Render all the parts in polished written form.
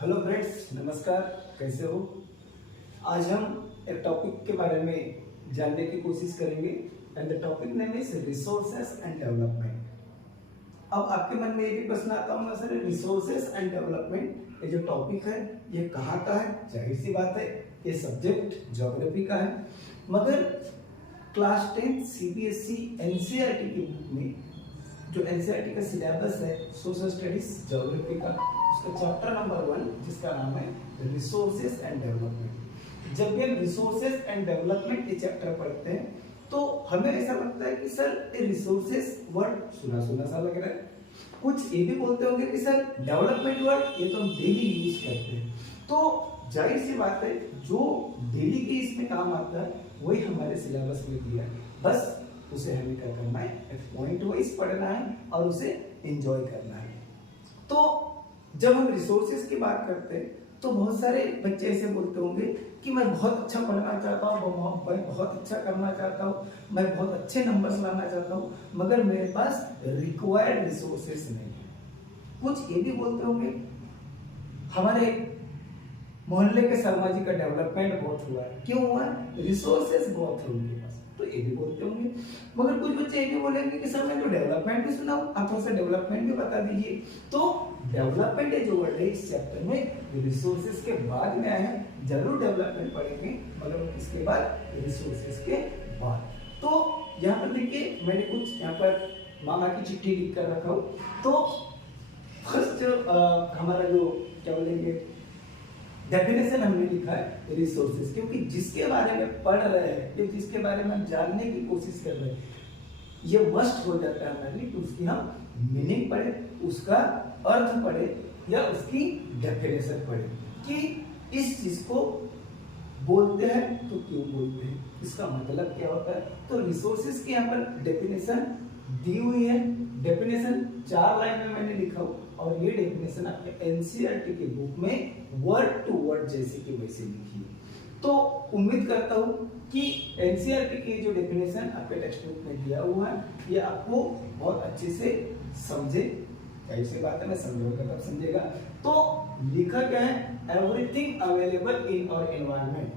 Hello friends, नमस्कार। कैसे हो? आज हम एक टॉपिक के बारे में जानने की कोशिश करेंगे and the topic name is resources and development. अब आपके मन में ये भी प्रश्न आता होगा, सर रिसोर्सेस एंड डेवलपमेंट ये जो टॉपिक है ये कहाँ का है? जाहिर सी बात है ये सब्जेक्ट ज्योग्राफी का है, मगर क्लास 10 सीबीएसई एनसीईआरटी की बुक में जो एनसीईआरटी का सिलेबस है सोशल स्टडीज ज्योग्राफी का, उसका चैप्टर नंबर 1 जिसका नाम है रिसोर्सेस एंड डेवलपमेंट। जब भी हम रिसोर्सेस एंड डेवलपमेंट ये चैप्टर पढ़ते हैं तो हमें ऐसा लगता है कि सर ये रिसोर्सेस वर्ड सुना सुना सा लग रहा है। कुछ ये भी बोलते होंगे कि सर डेवलपमेंट वर्ड ये तो हम डेली यूज करते हैं। तो जाहिर सी बात है जो डेली के इसमें काम आता है वही हमारे सिलेबस में दिया है, बस उसे हमें क्या करना है, एक पॉइंट वाइज पढ़ना है और उसे एंजॉय करना है। तो जब हम रिसोर्सेज की बात करते हैं तो बहुत सारे बच्चे ऐसे बोलते होंगे कि मैं बहुत अच्छा पढ़ना चाहता हूँ, मैं बहुत अच्छा करना चाहता हूँ, मैं बहुत अच्छे नंबर्स लाना चाहता हूँ, मगर मेरे पास रिक्वायर्ड रिसोर्सेज नहीं है। कुछ ये भी बोलते होंगे हमारे मोहल्ले के शर्मा जी का डेवलपमेंट बहुत हुआ है, क्यों हुआ? रिसोर्सेज बहुत है उनके पास, तो ये भी बोलते होंगे। मगर कुछ बच्चे ये भी बोलेंगे कि सर मैं तो डेवलपमेंट भी सुना हूं, आप थोड़ा सा डेवलपमेंट भी बता दीजिए। तो डेवलपमेंट है जो वर्ड है इस चैप्टर में रिसोर्सेज के बाद में आया है, जरूर डेवलपमेंट पढ़ेंगे मगर इसके बाद रिसोर्सेज के बाद। तो यहाँ पर देखिए मैंने कुछ यहाँ पर मामा की चिट्ठी लिख कर रखा हूँ। तो फर्स्ट हमारा जो क्या बोलेंगे डेफिनेशन हमने लिखा है रिसोर्सेज, क्योंकि जिसके बारे में पढ़ रहे हैं या जिसके बारे में हम जानने की कोशिश कर रहे हैं ये मस्ट हो जाता है हमारे लिए कि उसकी हम मीनिंग पढ़े, उसका अर्थ पढ़े या उसकी डेफिनेशन पढ़े कि इस चीज को बोलते हैं तो क्यों बोलते हैं, इसका मतलब क्या होता है। तो रिसोर्सेज की यहाँ पर डेफिनेशन दी हुई है। डेफिनेशन 4 लाइन में मैंने लिखा हूं और ये डेफिनेशन आपके एनसीईआरटी की बुक में वर्ड टू वर्ड जैसे कि वैसे लिखी है। तो उम्मीद करता हूं कि एनसीईआरटी की जो डेफिनेशन आपके टेक्स्ट बुक में दिया हुआ है ये आपको बहुत अच्छे से समझे। ऐसी बात है, मैं समझाऊंगा तब समझेगा। तो लिखा क्या है? Everything available in our environment,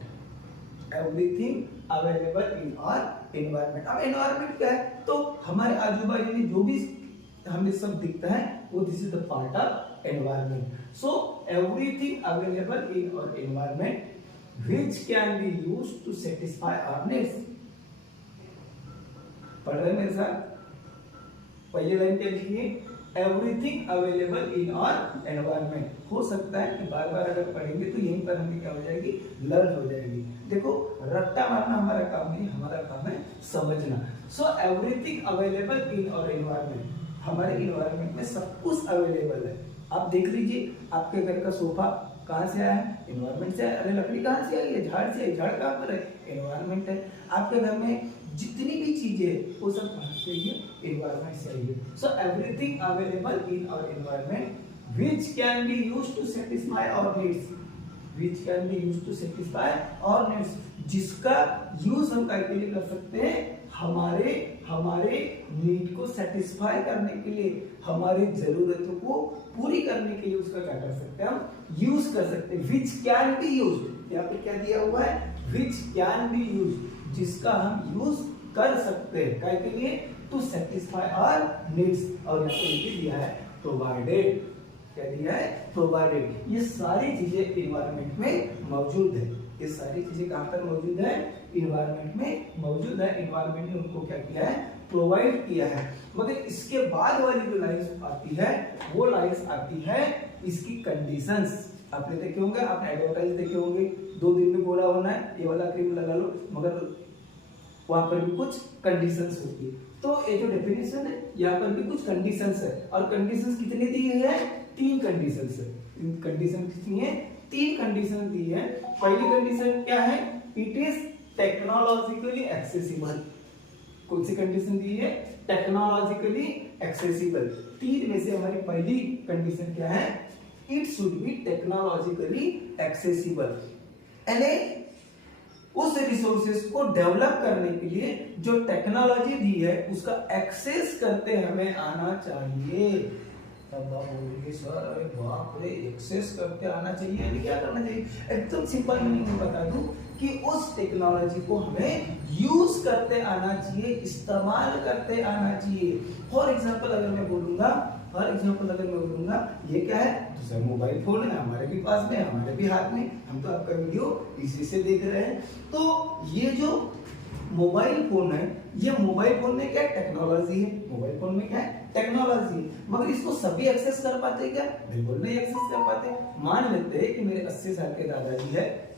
everything available in our environment. अब एनवायरनमेंट क्या है? तो हमारे आजू बाजू में जो भी हमें सब दिखता है वो this is the part of environment. So everything available in our environment which can be used to satisfy our needs. पढ़ रहे मेरे साथ? पहली लाइन क्या लिखिए? Everything available in our environment. हो सकता है कि बार बार अगर पढ़ेंगे तो यहीं पर हमें क्या हो जाएगी, लर्न हो जाएगी। देखो रट्टा मारना हमारा काम नहीं, हमारा काम है समझना। So everything available in our environment, हमारे एनवायरनमेंट में सब कुछ अवेलेबल है। आप देख लीजिए आपके घर का सोफा कहाँ से आया है? एनवायरनमेंट से। अरे लकड़ी कहाँ से आई है? झाड़ से। झाड़ कहाँ पर है? एनवायरनमेंट है। आपके घर में जितनी भी चीजें वो सब कहाँ से आई है? एनवायरनमेंट से आई है। So everything available in our environment which can be used to satisfy our needs, which can be used to satisfy our needs, जिसका यूज हम के लिए कर सकते हैं हमारे नीड को सेटिस्फाई करने के लिए, हमारे जरूरतों को पूरी करने के लिए उसका क्या कर सकते हैं, हम यूज कर सकते हैं। व्हिच कैन बी यूज्ड, यहाँ पे क्या दिया हुआ है? व्हिच कैन बी यूज्ड, जिसका हम यूज कर सकते हैं काय के लिए, टू सेटिस्फाई आवर नीड्स। और यहाँ पे लिख दिया है प्रोवाइडेड, क्या दिया है? प्रोवाइडेड। ये सारी चीजें एनवायरनमेंट में मौजूद है। ये सारी चीजें कहां पर मौजूद है? एनवायरनमेंट में मौजूद है। एनवायरनमेंट ने उनको क्या किया है? प्रोवाइड किया है। मगर इसके बाद वाली जो लाइंस आती है वो लाइंस आती है इसकी कंडीशंस। आपने देखे होंगे, आपने एडवर्टाइज देखे होंगे, 2 दिन में गोरा होना है, ये वाला क्रीम लगा लो, मगर वहां पर भी कुछ कंडीशंस होती है। तो ये जो डेफिनेशन है यहाँ पर भी कुछ कंडीशंस है, और कंडीशंस कितनी दी है? 3 कंडीशंस है। कंडीशन कितनी है? 3 कंडीशन दी है। पहली कंडीशन क्या है? It is technologically accessible. कौन सी कंडीशन दी है? Technologically accessible. 3 में से हमारी पहली कंडीशन क्या है? It should be technologically accessible. यानी उस रिसोर्सेज को डेवलप करने के लिए जो टेक्नोलॉजी दी है उसका एक्सेस करते हमें आना चाहिए। तब आप बोलेंगे सर अरे बाप रे एक्सेस करते आना चाहिए, यानी क्या करना चाहिए? एकदम सिंपल मीनिंग में बता दूं कि उस टेक्नोलॉजी को हमें यूज करते आना चाहिए, इस्तेमाल करते आना चाहिए। फॉर एग्जांपल अगर मैं बोलूंगा ये क्या है? तो सर मोबाइल फोन है, हमारे भी पास में, हमारे भी हाथ में, हम तो आपका वीडियो इसी से देख रहे हैं। तो ये जो मोबाइल फोन है, ये मोबाइल फोन में क्या टेक्नोलॉजी है? मोबाइल फोन में क्या है? टेक्नोलॉजी है। मगर इसको सभी एक्सेस कर पाते हैं क्या? बिल्कुल नहीं एक्सेस कर पाते। मान लेते हैं कि मेरे 80 साल के दादाजी है,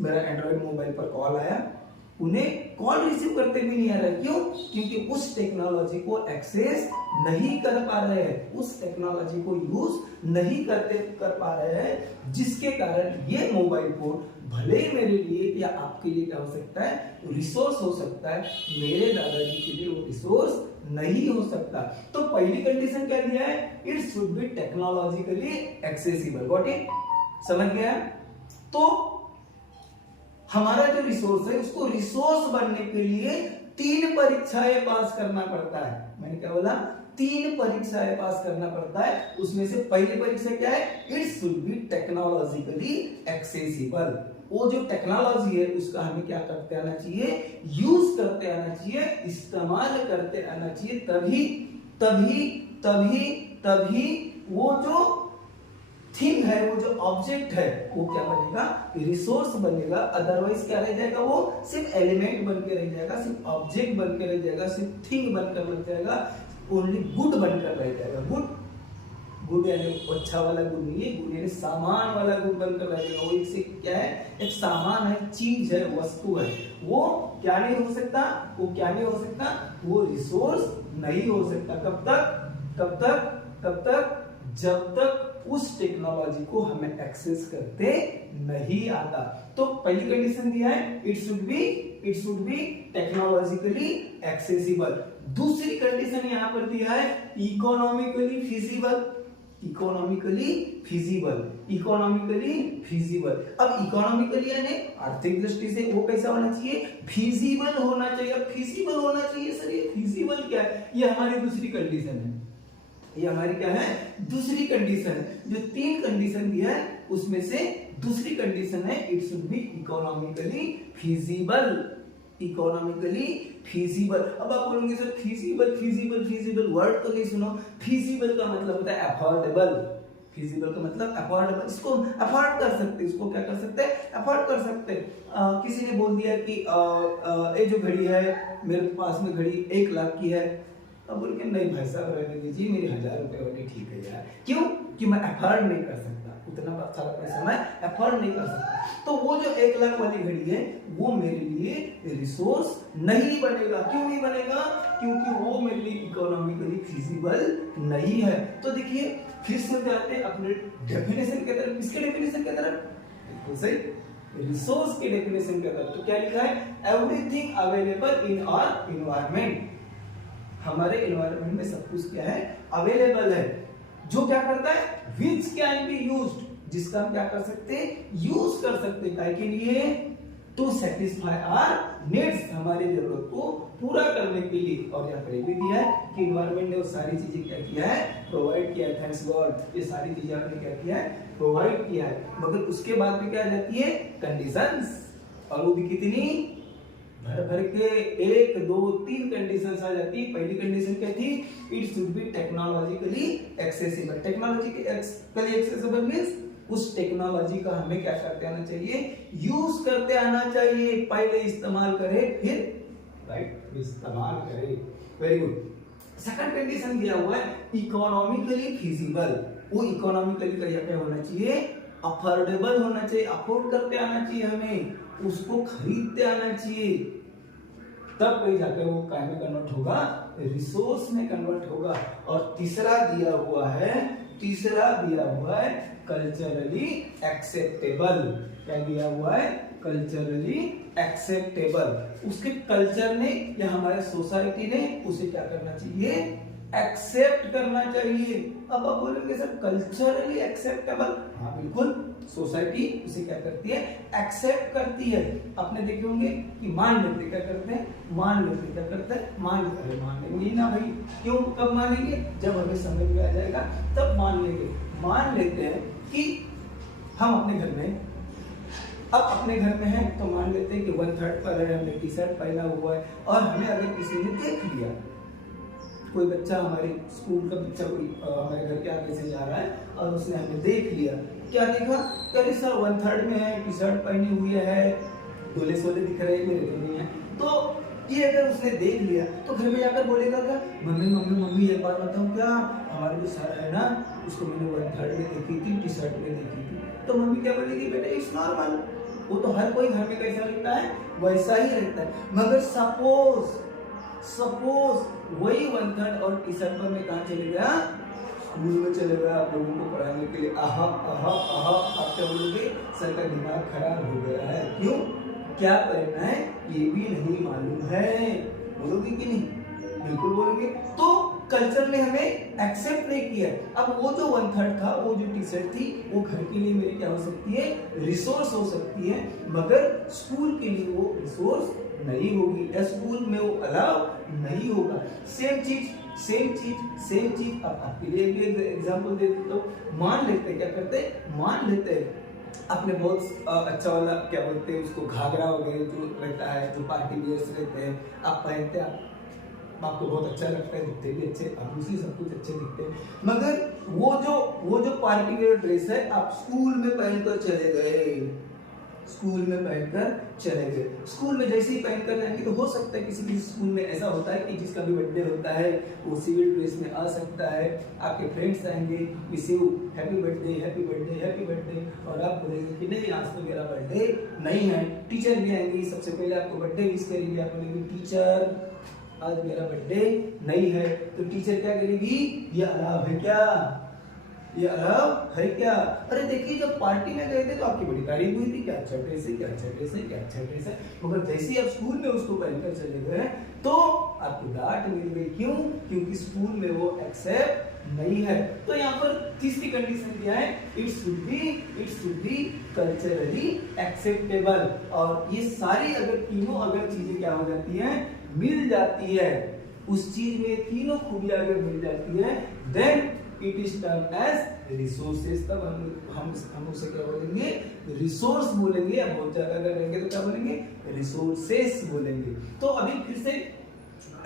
मेरा एंड्रॉइड मोबाइल पर कॉल आया, उन्हें कॉल रिसीव करते भी नहीं आ रहा। क्यों? क्योंकि उस टेक्नोलॉजी को एक्सेस नहीं कर पा रहे हैं, उस टेक्नोलॉजी को यूज नहीं कर पा रहे हैं, जिसके कारण ये मोबाइल फोन भले ही मेरे लिए या आपके लिए क्या हो सकता है? रिसोर्स हो सकता है, मेरे दादाजी के लिए वो रिसोर्स नहीं हो सकता। तो पहली कंडीशन क्या दिया है? It should be technologically accessible. Got it? समझ गया? तो हमारा जो रिसोर्स है उसको रिसोर्स बनने के लिए 3 परीक्षाएं पास करना पड़ता है। मैंने क्या बोला? 3 परीक्षाएं पास करना पड़ता है। उसमें से पहली परीक्षा क्या है? It should be technologically accessible. वो जो टेक्नोलॉजी है उसका हमें क्या करते आना चाहिए? यूज करते आना चाहिए, इस्तेमाल करते आना चाहिए। तभी वो जो थिंग है, वो जो ऑब्जेक्ट है, वो क्या बनेगा? रिसोर्स बनेगा। अदरवाइज क्या रह जाएगा? वो सिर्फ एलिमेंट बन के रह जाएगा, सिर्फ ऑब्जेक्ट बन के रह जाएगा, सिर्फ थिंग बनकर रह जाएगा, ओनली गुड बनकर रह जाएगा। गुड यानी अच्छा वाला गुड नहीं है, गुड यानी सामान वाला गुड बनकर रह जाएगा। वो एक क्या है? एक सामान है, चीज है, वस्तु है। वो क्या नहीं हो सकता? वो रिसोर्स नहीं हो सकता। कब तक? जब तक उस टेक्नोलॉजी को हमें एक्सेस करते नहीं आता। तो पहली कंडीशन दिया है it should be technologically accessible. दूसरी कंडीशन यहां पर दिया है इकोनॉमिकली फिजिबल। अब इकोनॉमिकली यानी आर्थिक दृष्टि से वो कैसा होना चाहिए? फिजिबल होना चाहिए। अब फिजिबल होना चाहिए सर, ये फिजिबल क्या है? ये हमारी दूसरी कंडीशन है। ये हमारी क्या है? दूसरी कंडीशन है। जो 3 कंडीशन दिया है उसमें से दूसरी कंडीशन है it should be economically feasible. अब आप बोलोगे सर फिजिबल वर्ड तो नहीं सुनो। फिजिबल का मतलब होता है अफोर्डेबल। फिजिबल का मतलब अफोर्डेबल, इसको अफोर्ड कर सकते, इसको क्या कर सकते? अफोर्ड कर सकते। किसी ने बोल दिया कि ये जो घड़ी है मेरे पास में, घड़ी 1 लाख की है। अब बोल के नहीं भाई साहब रहने दीजिए, मेरी 1000 रुपए वाली ठीक है यार। क्यों? कि मैं अफोर्ड नहीं कर सकता, उतना सारा पैसा मैं अफोर्ड नहीं कर सकता। तो वो जो 1 लाख वाली घड़ी है वो मेरे लिए रिसोर्स नहीं बनेगा। क्यों नहीं बनेगा? क्योंकि वो मेरे लिए इकोनॉमिकली फिजिबल नहीं है। तो देखिए फिर से जाते हैं अपने डेफिनेशन की तरफ। किसके डेफिनेशन की तरफ? बिल्कुल सही, रिसोर्स के डेफिनेशन की तरफ। तो क्या लिखा है? Everything available in our environment. हमारे एनवायरनमेंट में सब कुछ क्या है? अवेलेबल है। जो क्या करता है? विच कैन बी यूज्ड, जिसका हम क्या कर सकते हैं? यूज कर सकते हैं। के लिए? टू सेटिस्फाई आवर नीड्स, हमारी जरूरत को पूरा करने के लिए। और यहाँ पर भी दिया है कि एनवायरनमेंट ने वो सारी चीजें क्या किया है? प्रोवाइड किया है। थैंक्स गॉड, ये सारी चीजें आपने क्या किया है? प्रोवाइड किया है। मगर उसके बाद में क्या आ जाती है? कंडीशंस। और वो भी कितनी? भर के 1 2 3 कंडीशंस आ जाती है। पहली कंडीशन क्या थी? It should be technologically accessible. Technologically accessible means उस टेक्नोलॉजी का हमें क्या करते आना चाहिए? यूज करते आना चाहिए। पहले इस्तेमाल करें, फिर राइट इस्तेमाल करें। Very good. सेकंड कंडीशन दिया हुआ है इकोनॉमिकली फिजिबल। वो इकोनॉमिकली का क्या होना चाहिए? अफोर्डेबल होना चाहिए। अफोर्ड करते आना चाहिए, हमें उसको खरीदते आना चाहिए। तब कहीं जाकर वो काय में कन्वर्ट होगा? रिसोर्स में कन्वर्ट होगा। और तीसरा दिया हुआ है कल्चरली एक्सेप्टेबल। क्या दिया हुआ है? Culturally acceptable. उसके कल्चर ने या हमारे सोसाइटी ने उसे क्या करना चाहिए? एक्सेप्ट करना चाहिए। अब आप बोलेंगे सर कल्चरली एक्सेप्टेबल, हाँ बिल्कुल, सोसाइटी उसे क्या करती है, एक्सेप्ट करती है। आपने देखे होंगे कि मान लेते क्या करते हैं, मान लेते क्या करते हैं, मान लेंगे ना भाई। क्यों, कब मानेंगे, जब हमें समझ में आ जाएगा तब मान लेंगे। मान लेते हैं कि हम अपने घर में, अब अपने घर में हैं तो मान लेते हैं कि 1/3 पर है, हमने टी शर्ट पहना हुआ है और हमें अगर किसी ने देख लिया, कोई बच्चा हमारे स्कूल का बच्चा कोई हमारे घर के आगे से जा रहा है और उसने हमें देख लिया, क्या देखा, कह सर 1/3 में है, टी शर्ट पहनी हुई है, डोले सोले दिख रहे हैं, मेरे तो नहीं है। तो ये अगर उसने देख लिया तो घर में जाकर बोलेगा क्या, मम्मी मम्मी मम्मी एक बार बताऊं क्या, हमारे जो सर है ना उसको मैंने 1/3 में देखी थी, टी शर्ट में देखी थी। तो मम्मी क्या बोलेगी, बेटा इट्स नॉर्मल, वो तो हर कोई घर में कैसा लगता है वैसा ही रहता है। मगर सपोज वही 1/3 और टी शर्ट पर मैं कहाँ चले गया, स्कूल में चले गया आप लोगों को पढ़ाने के लिए, आहा आहा आहा, आप क्या बोलोगे, सर का दिमाग खराब हो गया है। क्यों, क्या पहनना है ये भी नहीं मालूम है, बोलोगे कि नहीं, बिल्कुल बोलोगे। तो कल्चर ने हमें एक्सेप्ट नहीं किया। अब वो जो 1/3 था, वो जो टी शर्ट थी, वो घर के लिए मेरी क्या हो सकती है, रिसोर्स हो सकती है, मगर स्कूल के लिए वो रिसोर्स नहीं होगी, या स्कूल में वो अलाउ नहीं होगा। सेम चीज। अब आपके लिए एक एग्जांपल दे देता हूं। मान लेते हैं क्या करते हैं, मान लेते हैं आपने बहुत अच्छा वाला क्या बोलते हैं उसको, घाघरा वगैरह जो रहता है, जो पार्टी वेयर्स रहते हैं, आप पहनते हैं, आपको बहुत अच्छा लगता है, दिखते भी अच्छे, आप उसी सब कुछ अच्छे दिखते हैं। मगर वो जो पार्टी वेयर ड्रेस है आप स्कूल में पहनकर चले गए, स्कूल में जैसे ही पहनकर जाएंगे तो हो सकता है किसी स्कूल में ऐसा होता है कि जिसका भी बर्थडे होता है वो सिविल ड्रेस में आ सकता है, आपके फ्रेंड्स आएंगे, विश यू हैप्पी बर्थडे, और आप बोलेंगे कि नहीं आज तो मेरा बर्थडे नहीं है। टीचर भी आएंगी, सबसे पहले आपको बर्थडे विश करेंगे, आप बोलेंगे टीचर आज मेरा बर्थडे नहीं है। तो टीचर क्या करेगी, ये अलाव है क्या, ये अलाव है क्या। अरे देखिए जब पार्टी में गए थे तो आपकी बड़ी तारीफ हुई थी, क्या अच्छा ड्रेस है, मगर जैसे ही आप स्कूल में उसको पहनकर चले गए तो आपको डांट मिल गई। क्यों, क्योंकि स्कूल में वो एक्सेप्ट नहीं है। तो यहाँ पर तीसरी कंडीशन क्या है, it should be culturally acceptable. और ये सारी अगर चीजें क्या हो जाती हैं, मिल जाती है, उस चीज में तीनों खूबियां अगर मिल जाती है, then it is termed as resources. तब हम उसे क्या बोलेंगे, रिसोर्स बोलेंगे। या बहुत ज्यादा अगर रहेंगे तो क्या बोलेंगे, रिसोर्सेस बोलेंगे। तो अभी फिर से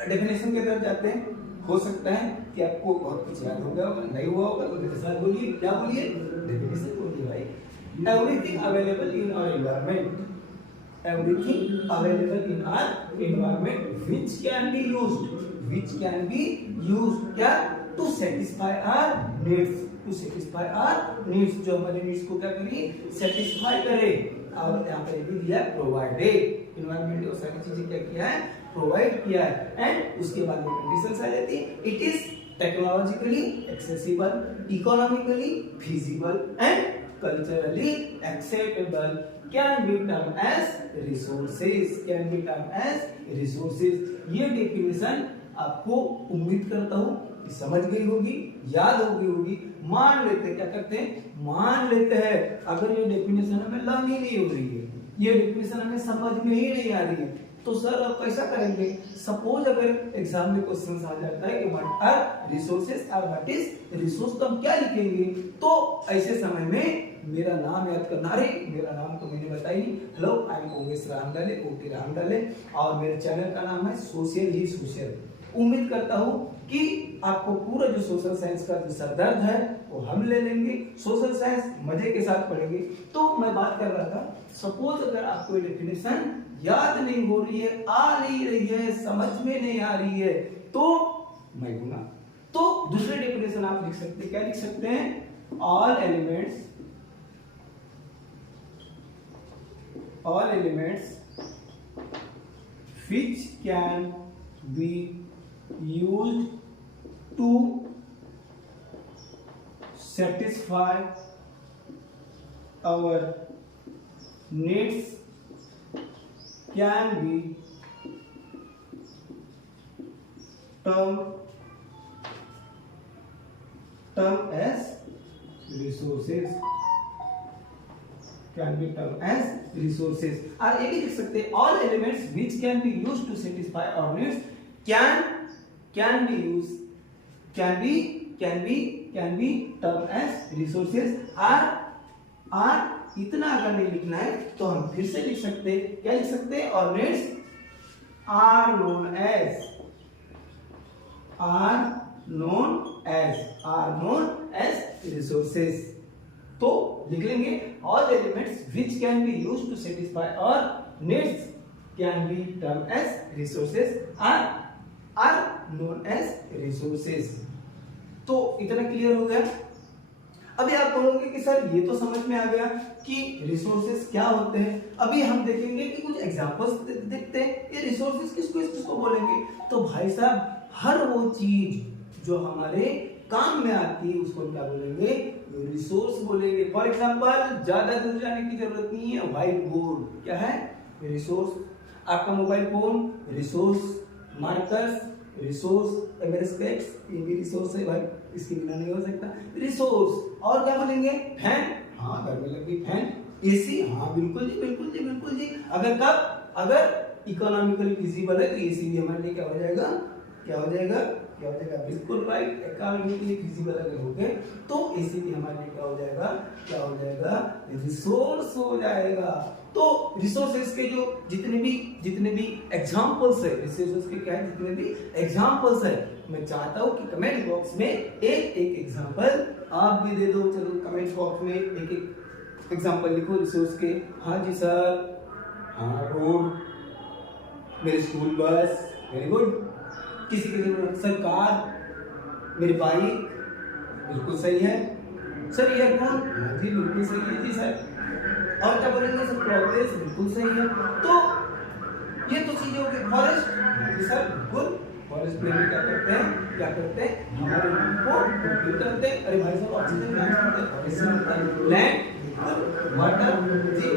डेफिनेशन की तरफ जाते हैं। हो सकता है कि आपको बहुत कुछ याद हो गया होगा, नहीं हुआ होगा तो मेरे साथ बोलिए, क्या बोलिए, डेफिनेशन बोलिए भाई। Everything available in our environment, everything available in our environment which can be used क्या, to satisfy our needs, जो हमारे needs को क्या करेगी, satisfy करे। और यहाँ पर भी दिया प्रोवाइडेड, इन्वायरमेंट और सारी चीजें क्या किया है, प्रोवाइड किया है। एंड उसके बाद में कंडीशंस आ जाती है, it is technologically accessible, economically feasible and culturally acceptable, can be termed as resources। ये डेफिनेशन आपको उम्मीद करता हूँ कि समझ गई होगी, याद हो गई होगी। मान लेते क्या करते हैं, मान लेते हैं अगर ये डेफिनेशन हमें लर्न ही नहीं हो रही है, ये डेफिनेशन हमें समझ में ही नहीं आ रही है, तो सर आप कैसा करेंगे। सपोज अगर एग्जाम में क्वेश्चन आ जाता है कि व्हाट आर रिसोर्सेज और व्हाट इज रिसोर्स, तो हम क्या लिखेंगे। तो ऐसे समय में मेरा नाम याद करना। अरे मेरा नाम तो मैंने बताया नहीं, hello I am Owesh Ramdale, OT Ramdale, और मेरे चैनल का नाम है सोशल ही सोशल। उम्मीद करता हूँ कि आपको पूरा जो सोशल साइंस का जो सरदर्द है वो हम ले लेंगे, सोशल साइंस मजे के साथ पढ़ेंगे। तो मैं बात कर रहा था, सपोज अगर आपको ये डेफिनेशन याद नहीं हो रही है, आ नहीं रही है, समझ में नहीं आ रही है, तो मैं दूंगा। तो दूसरे डेफिनेशन आप लिख सकते हैं, क्या लिख सकते हैं, all elements which can be used to satisfy our needs can be termed termed as resources, can be termed as resources. और ये भी लिख सकते हैं all elements which can be used to satisfy our needs can be used, can be termed as resources. और इतना अगर नहीं लिखना है तो हम फिर से लिख सकते हैं, क्या लिख सकते हैं, और needs are known as resources. तो लिख लेंगे all elements which can be used to satisfy our needs can be termed as resources are known as resources. तो इतना क्लियर हो गया. अभी आप कहोगे कि सर ये तो समझ में आ गया कि रिसोर्सेज क्या होते हैं. अभी हम देखेंगे कि कुछ एग्जांपल्स देखते हैं. ये रिसोर्सेज किसको बोलेंगे. तो भाई साहब हर वो चीज जो हमारे काम में आती है उसको क्या बोलेंगे, रिसोर्स बोलेंगे. फॉर एग्जांपल ज्यादा दूर जाने की जरूरत नहीं है, व्हाइट बोर्ड क्या है, रिसोर्स. आपका mobile phone resource, markers resource, मेरे स्पेक्स ये भी रिसोर्स है भाई, इसके बिना नहीं हो सकता, रिसोर्स. और क्या बोलेंगे, फैन, हाँ घर में लगी फैन. एसी, हाँ बिल्कुल जी. अगर इकोनॉमिकली फिजिबल है तो एसी भी हमारे लिए क्या हो जाएगा, बिल्कुल राइट. इकोनॉमिकली फिजिबल अगर हो गए तो एसी भी हमारे लिए क्या हो जाएगा, रिसोर्स हो जाएगा. तो रिसोर्सेज के जो जितने भी एग्जांपल्स है, रिसोर्सेज के क्या है, जितने भी एग्जांपल्स है, मैं चाहता हूं कि कमेंट बॉक्स में एक एग्जांपल आप भी दे दो. चलो कमेंट बॉक्स में एक एग्जांपल लिखो रिसोर्स के. हाँ जी सर, हाँ रोड, मेरी स्कूल बस, वेरी गुड. किसी की जरूरत सर कार, मेरी बाइक, बिल्कुल सही है सर. ईयरफोन, हाँ जी बिल्कुल सही है जी सर. और क्या बोलेंगे सर, प्रोग्रेस, बिल्कुल सही है. तो ये तो चीजें हो गई. फॉरेस्ट, जी सर बिल्कुल. फॉरेस्ट में क्या करते हैं हमारे मन को फुलफिल करते हैं. अरे भाई साहब ऑक्सीजन क्या करते हैं, फॉरेस्ट से मिलता है. लैंड, वाटर, जी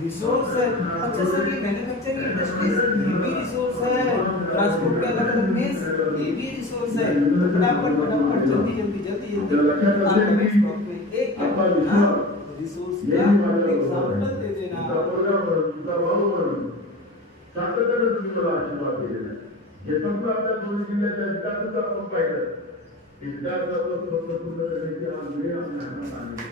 रिसोर्स है. अच्छा सर ये मैन्युफैक्चरिंग इंडस्ट्रीज ये भी रिसोर्स है. ट्रांसपोर्ट के अलग मींस ये भी रिसोर्स है. फटाफट जल्दी आप कमेंट बॉक्स में एक रिसोर्स का एग्जांपल दे देना. सातत्याने तुम्ही मला आशीर्वाद दिलेला आहे. हे संपलं आपल्या दोन जिल्ह्याच्या विकासाचं आपण पाहिलं. विकासाचं स्वप्न पूर्ण करण्याची आज वेळ आपल्या हातात आली.